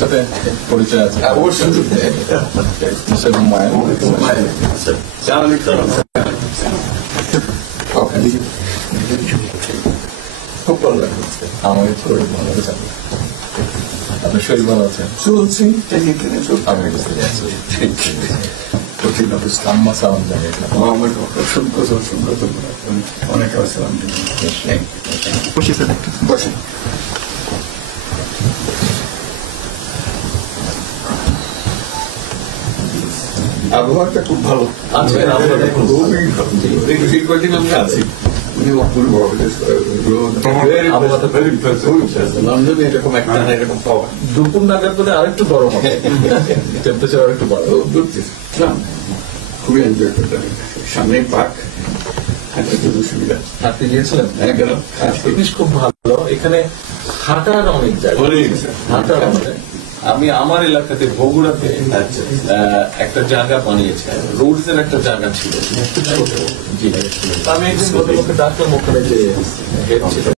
সাথে পরিচয় আছে অবশ্যই। খুব ভালো লাগছে আমার শরীর ভালো আছে। আপনার শরীর ভালো আছে? চলছি আমি বুঝতে পারছি। আম্মা সালাম জানিয়ে অনেক সালাম বসে। আবহাওয়াটা খুব ভালো আছে, কয়েকদিন আমরা আছি লন্ডনে এরকম একটা এরকম পাওয়া দুপুর নাগাদ বলে আরেকটু গরম হবে, টেম্পারেচার আরেকটু বাড়ে। খুবই এনজয় করতাম, সামনে পার্ক, সুবিধা। আপনি গিয়েছিলেন? জিনিস খুব ভালো, এখানে হাঁটার অনেক জায়গা, হাঁটার অনেক। আমি আমার এলাকাতে বগুড়াতে একটা জায়গা বানিয়েছি, রোডস এর একটা জায়গা ছিল, আমি একদিন গতকালকে ডাকলাম, ওখানে যে হেড ছিল